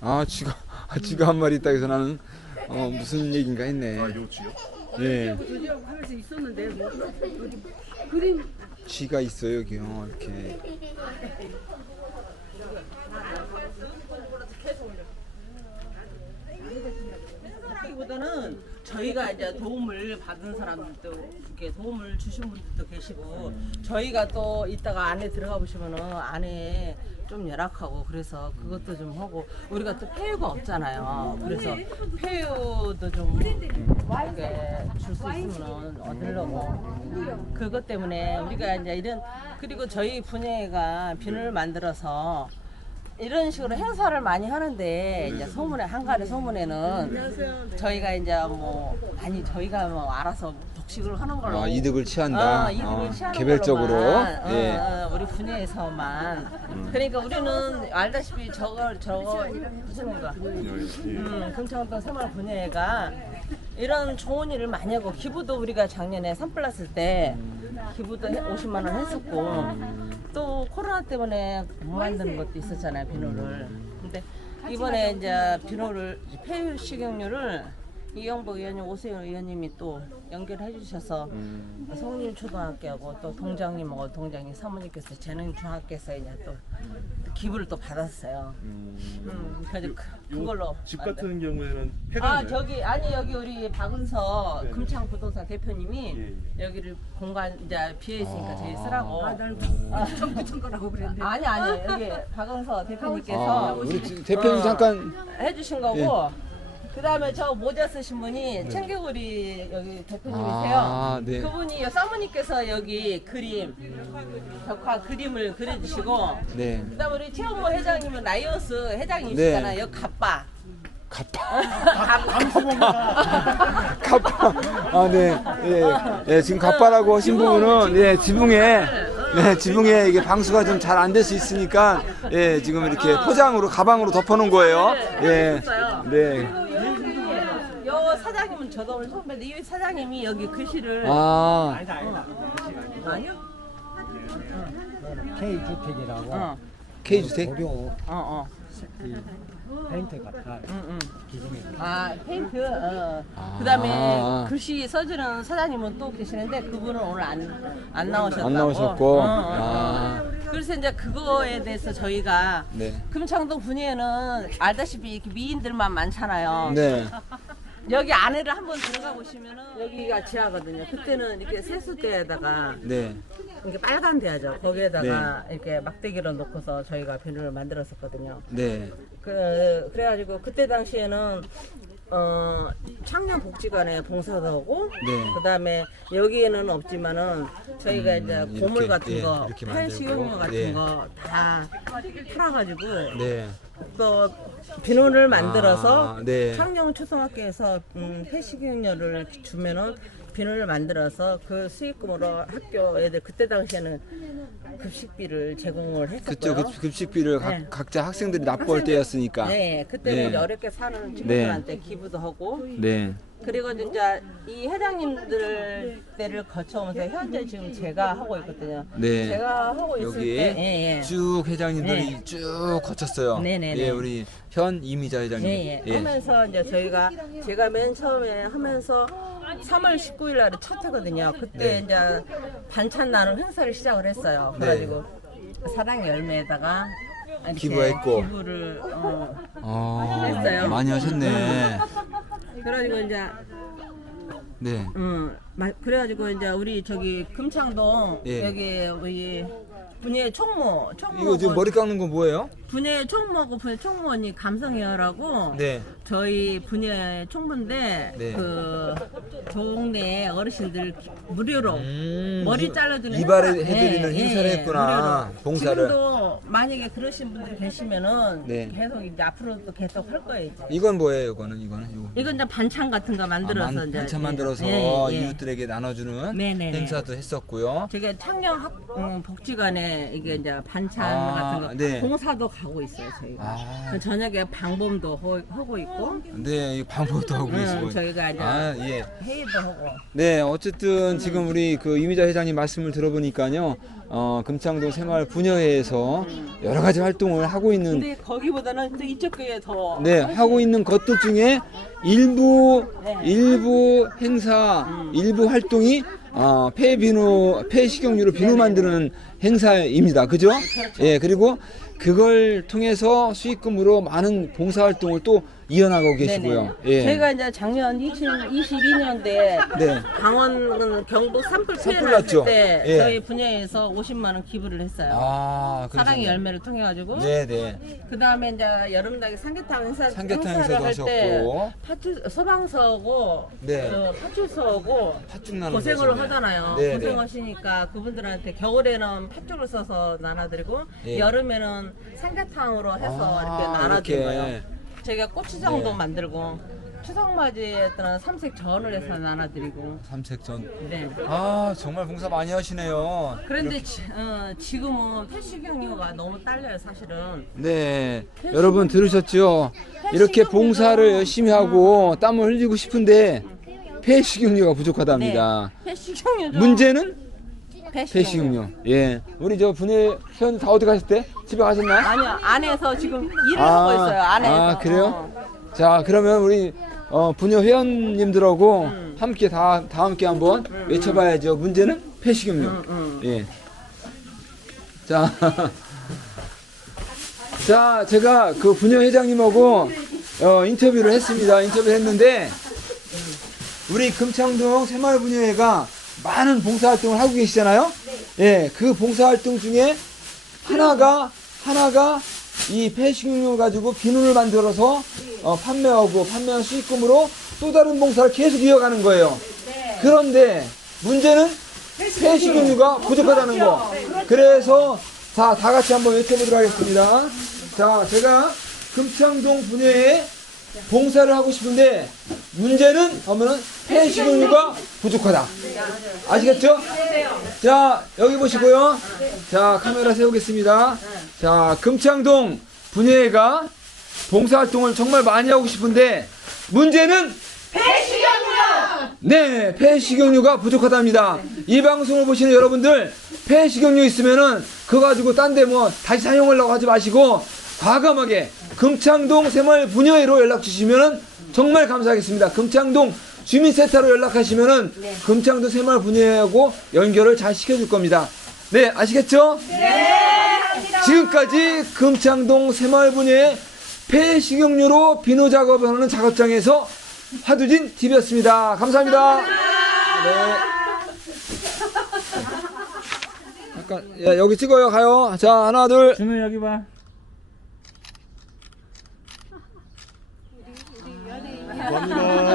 아 쥐가 아, 쥐가 한 마리 있다 해서 나는 어 무슨 얘긴가 했네. 아 요지요? 예. 하면서 있었는데 뭐 그림 쥐가 있어요 여기요 이렇게. 보다는 저희가 이제 도움을 받은 사람들도 이렇게 도움을 주신 분들도 계시고 저희가 또 이따가 안에 들어가 보시면은 안에 좀 열악하고 그래서 그것도 좀 하고 우리가 또 폐유가 없잖아요. 그래서 폐유도 좀 이렇게 줄 수 있으면 얻으려고 그것 때문에 우리가 이제 이런 그리고 저희 분야가 비누를 만들어서 이런 식으로 행사를 많이 하는데 이제 소문에 한가리 소문에는 저희가 이제 뭐 아니 저희가 뭐 알아서 독식을 하는 걸로 아 이득을 취한다. 어, 이득을 어, 취하는 개별적으로. 걸로만, 어, 예. 어, 우리 분야에서만 그러니까 우리는 알다시피 저거 저거 무슨 거 음, 금창동 새마을 분야회가 이런 좋은 일을 많이 하고 기부도 우리가 작년에 산불 났을 때 기부도 해- 50만 원 했었고 또 코로나 때문에 못 만드는 것도 있었잖아요 비누를. 근데 이번에 이제 비누를 폐유 식용유를 이영복 의원님 오세훈 의원님이 또 연결해 주셔서 성림 초등학교하고 또 동장님하고 동장님 사모님께서 재능 중학교에서 이제 또 기부를 또 받았어요. 음, 그래서 그, 그걸로 집 만든- 같은 경우에는 폐가 아? 저기 아니 여기 우리 박은서 네. 금창 부동산 대표님이 예, 여기를 공간 이제 비어 있으니까 저희 쓰라고 아, 날청 붙은 거라고 그랬는데 아니 아니 여기 박은서 대표님께서 아 우리 대표님 어. 잠깐 해주신 거고 그 다음에 저 모자 쓰신 분이 청개구리 여기 대표님이세요. 아, 네. 그분이 사모님께서 여기 그림 벽화 그림을 그려주시고 네. 그 다음 우리 최원모 회장님은 라이언스 회장님이시잖아요. 네. 여기 갑바. 갑바. 갑바. 아 네. 예, 예. 지금 갑바라고 하신 부분은 예 지붕에 네. 지붕에 이게 방수가 좀 잘 안 될 수 있으니까 예 지금 이렇게 포장으로 가방으로 덮어놓은 거예요. 예네 여 사장님은 저도 오늘 처음 뵀는데 이 사장님이 여기 글씨를 아, 아니요? K 주택이라고 어, K 주택 고려 어, 어. 이 페인트 같아 응, 응. 기둥이 아, 페인트. 어. 아. 그 다음에 글씨 써주는 사장님은 또 계시는데 그분은 오늘 안, 안 나오셨다고. 안 나오셨고 어, 어, 어. 아, 그래서 이제 그거에 대해서 저희가 네. 금창동 분위에는 알다시피 이렇게 미인들만 많잖아요. 네. 여기 안에를 한번 들어가 보시면은 여기가 지하거든요. 그때는 이렇게 세수대에다가 네. 이렇게 빨간 데하죠. 거기에다가 이렇게 막대기로 놓고서 저희가 비누를 만들었었거든요. 네. 그 그래가지고 그때 당시에는 어 청년 복지관에 봉사도 하고 네. 그다음에 여기에는 없지만은 저희가 이제 이렇게, 고물 같은 예, 거, 이렇게 만들고, 같은 예. 거다 팔아가지고 네. 또 비누를 만들어서 아, 네. 창녕 초등학교에서 음, 폐식용유를 주면은 비누를 만들어서 그 수익금으로 학교 애들 그때 당시에는 급식비를 제공을 했었고요. 급, 급식비를 각, 네. 각자 학생들이 납부할 때였으니까 네, 그때 네. 우리 어렵게 사는 친구들한테 기부도 하고 네. 그리고 이제 이 회장님들 때를 거쳐오면서 현재 지금 제가 하고 있거든요. 네. 제가 하고 있을 여기 때, 예, 예. 쭉 회장님들이 네. 쭉 거쳤어요. 네 네 네. 예, 우리 현 이미자 회장님. 예, 예. 하면서 이제 저희가 제가 맨 처음에 하면서 3월 19일 날에 첫 해거든요. 그때 네. 이제 반찬 나눔 행사를 시작을 했어요. 그래가지고 사랑의 열매에다가 이렇게 기부했고. 기부를 어, 어, 했어요. 많이 하셨네. 그래가지고 이제 네. 음, 마- 그래가지고 이제 우리 저기 금창동 예. 여기 우리 분예 총무 총무 이거 지금 머리 깎는 건 뭐예요? 분예 총무하고 분예 총무원이 감성이어라고 네. 저희 분야 총무인데 네. 그 동네 어르신들 무료로 음, 머리 이- 잘라주는 이발을 행사. 해드리는 예, 행사를 예, 했구나. 무료로. 봉사를. 지금도 만약에 그러신 분들 계시면은 네. 계속 이제 앞으로도 계속 할 거예요. 이제. 이건 뭐예요? 이거는 이거는 이거. 이건 이제 반찬 같은 거 만들어서 아, 만- 이제 반찬 예, 만들어서 예, 예, 예. 이웃들에게 나눠주는 네네네. 행사도 했었고요. 저게 창녕 학 음, 복지관에 이게 이제 반찬 아, 같은 거 네. 봉사도 가고 있어요 저희가. 아. 저녁에 방범도 호- 하고 있고, 네, 이 방법도 하고 음, 계시고. 저희가 이제 아, 예. 회의도 하고. 네, 어쨌든 지금 우리 그 이미자 회장님 말씀을 들어보니까요, 어, 금창동 새마을 분여회에서 여러 가지 활동을 하고 있는, 근데 거기보다는 또 이쪽 교회 더. 네, 하고 있는 것들 중에 일부, 네. 일부 행사, 일부 활동이 어, 폐 비누, 폐 식용유로 비누 만드는 행사입니다. 그죠? 예, 그리고 그걸 통해서 수익금으로 많은 봉사 활동을 또 이어나가고 계시고요. 예. 저희가 이제 작년 2022년도에 네. 강원 경북 산불 피해 산불? 났을 때 예. 저희 분야에서 50만 원 기부를 했어요. 아, 사랑의. 열매를 통해 가지고 네, 네. 그 다음에 이제 여름나기 삼계탕 행사 삼계탕 행사를 행사도 할때 하셨고. 파출 소방서하고 네. 저 파출소하고 팥죽 고생을. 하잖아요. 네, 네. 고생하시니까 그분들한테 겨울에는 팥죽을 써서 나눠드리고 예. 여름에는 삼계탕으로 해서 아, 이렇게. 거예요. 저희가 고추장도 네. 만들고 추석 맞이에 때는 삼색 전을 해서 나눠드리고 삼색전. 네. 아, 정말 봉사 많이 하시네요. 그런데 지, 어, 지금은 폐식용유가 너무 딸려요 사실은 네, 여러분 들으셨죠? 이렇게 봉사를 열심히 하고 땀을 흘리고 싶은데 폐식용유가 부족하답니다. 폐식용유 좀 문제는 폐식용유. 예, 우리 저 분해 회원 다 어디 가셨대? 집에 가셨나? 아니요 안에서 지금 일을 하고 있어요 안에서 아, 그래요? 어. 자, 그러면 우리 어, 분여 회원님들하고 음. 함께 다, 다 함께 한번 외쳐봐야죠. 문제는. 음. 예. 자, 자, 제가 그 분여 회장님하고 어, 인터뷰를 했습니다. 인터뷰를 했는데 우리 금창동 새마을 분여회가 많은 봉사활동을 하고 계시잖아요. 예, 그 봉사활동 중에 하나가 하나가 이 폐식용유 가지고 비누를 만들어서 어, 판매하고 판매한 수익금으로 또 다른 봉사를 계속 이어가는 거예요. 그런데 문제는 폐식용유가 부족하다는 거. 그래서 자, 다 같이 한번 외쳐보도록 하겠습니다. 자, 제가 금창동 분야에 봉사를 하고 싶은데 문제는 하면은 폐식용유가 부족하다. 아시겠죠? 자, 여기 보시고요. 자, 카메라 세우겠습니다. 자, 금창동 분야회가 봉사활동을 정말 많이 하고 싶은데 문제는 네, 폐식용유가 부족하답니다. 이 방송을 보시는 여러분들, 폐식용유 있으면은 그거 가지고 딴 데 뭐 다시 사용하려고 하지 마시고 과감하게 금창동 새마을 분여회로 연락 주시면은 정말 감사하겠습니다. 금창동 주민센터로 연락하시면은 네. 금창도 새마을 분회하고 연결을 잘 시켜줄 겁니다. 네, 아시겠죠? 네. 지금까지 금창동 새마을 분회 폐식용유로 비누 작업을 하는 작업장에서 화두진 TV였습니다. 감사합니다. 네. 잠깐, 야, 예, 여기 찍어요, 가요. 자, 하나, 둘. 준우 여기 봐. 감사합니다.